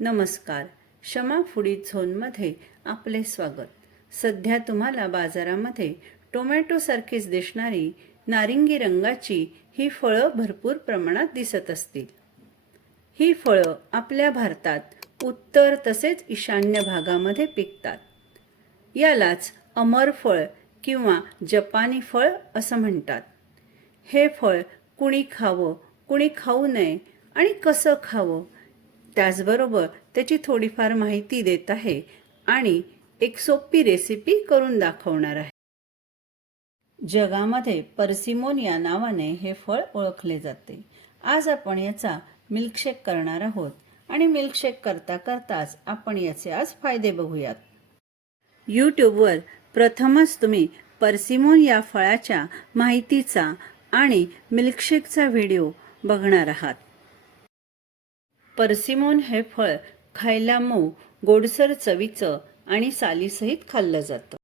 नमस्कार. क्षमा फुडी झोनमध्ये आपले स्वागत. सध्या तुम्हाला बाजारामध्ये टोमॅटोसारखीच दिसणारी नारिंगी रंगाची ही फळं भरपूर प्रमाणात दिसत असतील. ही फळं आपल्या भारतात उत्तर तसेच ईशान्य भागामध्ये पिकतात. यालाच अमर फळ किंवा जपानी फळ असं म्हणतात. हे फळ कुणी खावं कुणी खाऊ नये आणि कसं खावं त्याचबरोबर त्याची थोडीफार माहिती देत आहे आणि एक सोपी रेसिपी करून दाखवणार आहे. जगामध्ये पर्सिमोन या नावाने हे फळ ओळखले जाते. आज आपण याचा मिल्कशेक करणार आहोत आणि मिल्कशेक करता करताच आपण याचे आज फायदे बघूयात. यूट्यूबवर प्रथमच तुम्ही पर्सिमोन या फळाच्या माहितीचा आणि मिल्कशेकचा व्हिडिओ बघणार आहात. पर्सिमोन हे फळ खायला मऊ गोडसर चवीचं आणि सालीसहित खाल्लं जातं.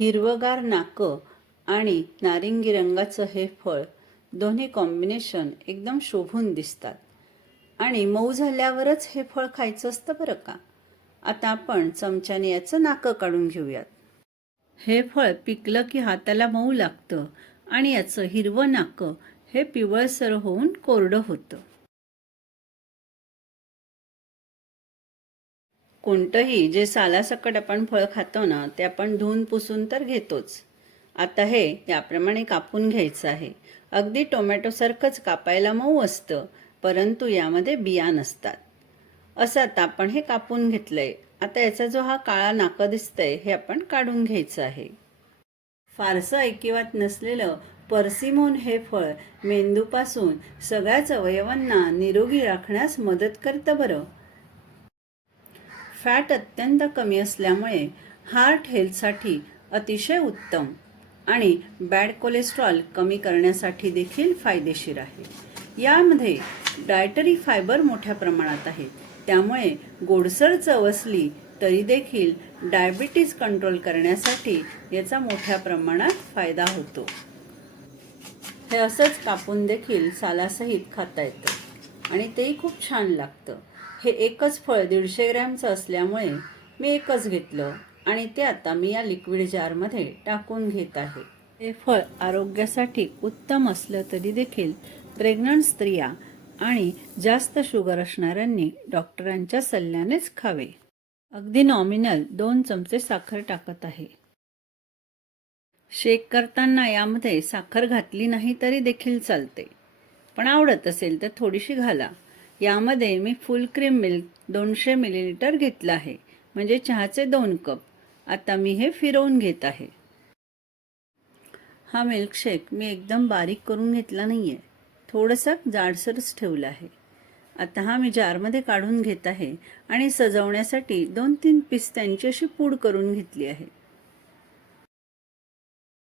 हिरवगार नाकं आणि नारिंगी रंगाचं हे फळ दोन्ही कॉम्बिनेशन एकदम शोभून दिसतात. आणि मऊ झाल्यावरच हे फळ खायचं असतं बरं का? आता आपण चमच्याने याचं नाकं काढून घेऊयात. हे फळ पिकलं की हाताला मऊ लागतं आणि याचं हिरवं नाकं हे पिवळसर होऊन कोरडं होतं. कोणतंही जे सालासकट आपण फळ खातो ना ते आपण धुवून पुसून तर घेतोच. आता हे याप्रमाणे कापून घ्यायचं आहे. अगदी टोमॅटोसारखंच कापायला मऊ असतं परंतु यामध्ये बिया नसतात. असं आता आपण हे कापून घेतलंय. आता याचा जो हा काळा नाकं दिसतंय हे आपण काढून घ्यायचं आहे. फारसं ऐकिवात नसलेलं पर्सिमोन हे फळ मेंदूपासून सगळ्याच अवयवांना निरोगी राखण्यास मदत करतं बरं. फॅट अत्यंत कमी असल्यामुळे हार्ट हेल्थसाठी अतिशय उत्तम आणि बॅड कोलेस्ट्रॉल कमी करण्यासाठी देखील फायदेशीर आहे. यामध्ये डायटरी फायबर मोठ्या प्रमाणात आहे त्यामुळे गोडसर चव असली तरी देखील डायबिटीज कंट्रोल करण्यासाठी याचा मोठ्या प्रमाणात फायदा होतो. हे असंच कापून देखील सालासहित खाता येतं आणि तेही खूप छान लागतं. हे एकच फळ दीडशे ग्रॅमचं असल्यामुळे मी एकच घेतलं आणि ते आता मी या लिक्विड जारमध्ये टाकून घेत आहे. हे फळ आरोग्यासाठी उत्तम असलं तरी देखील प्रेग्नंट स्त्रिया आणि जास्त शुगर असणाऱ्यांनी डॉक्टरांच्या सल्ल्यानेच खावे. अगदी नॉमिनल दोन चमचे साखर टाकत आहे. शेक करताना यामध्ये साखर घातली नाही तरी देखील चालते. पण आवडत असेल तर थोडीशी घाला. यामध्ये मी फुल क्रीम मिल्क दोनशे मिलीलिटर घेतलं आहे. म्हणजे चहाचे दोन कप. आता मी हे फिरवून घेत आहे. हा मिल्कशेक मी एकदम बारीक करून घेतला नाही आहे थोडंसं जाडसरच ठेवलं आहे. आता हा मी जारमध्ये काढून घेत आहे आणि सजवण्यासाठी दोन तीन पिस्त्यांची अशी पूड करून घेतली आहे.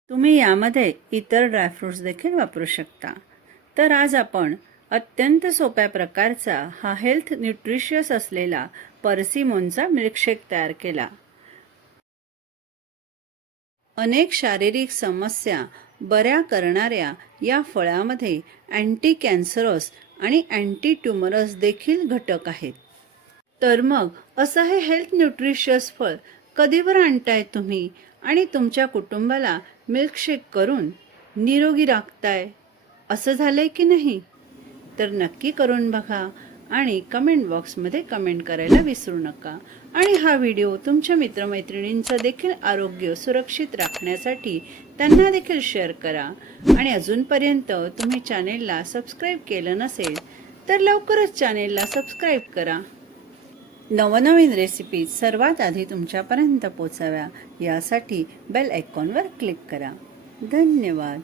तुम्ही यामध्ये इतर ड्रायफ्रूट्स देखील वापरू शकता. तर आज आपण अत्यंत सोप्या प्रकारचा हा हेल्थ न्यूट्रिशियस असलेला पर्सिमोनचा मिल्कशेक तयार केला. अनेक शारीरिक समस्या बऱ्या करणाऱ्या या फळामध्ये अँटी कॅन्सरस आणि अँटी ट्युमरस देखील घटक आहेत. तर मग असं हे हेल्थ न्यूट्रिशियस फळ कधीवर आणताय तुम्ही? आणि तुमच्या कुटुंबाला मिल्कशेक करून निरोगी राखताय? असं झालंय की नाही? तर नक्की करून बघा आणि कमेंट बॉक्समध्ये कमेंट करायला विसरू नका. आणि हा व्हिडिओ तुमच्या मित्रमैत्रिणींचं देखील आरोग्य सुरक्षित राखण्यासाठी त्यांना देखील शेअर करा. आणि अजूनपर्यंत तुम्ही चॅनेलला सबस्क्राईब केलं नसेल तर लवकरच चॅनेलला सबस्क्राईब करा. नवनवीन रेसिपीज सर्वात आधी तुमच्यापर्यंत पोचाव्या यासाठी बेल आयकॉनवर क्लिक करा. धन्यवाद.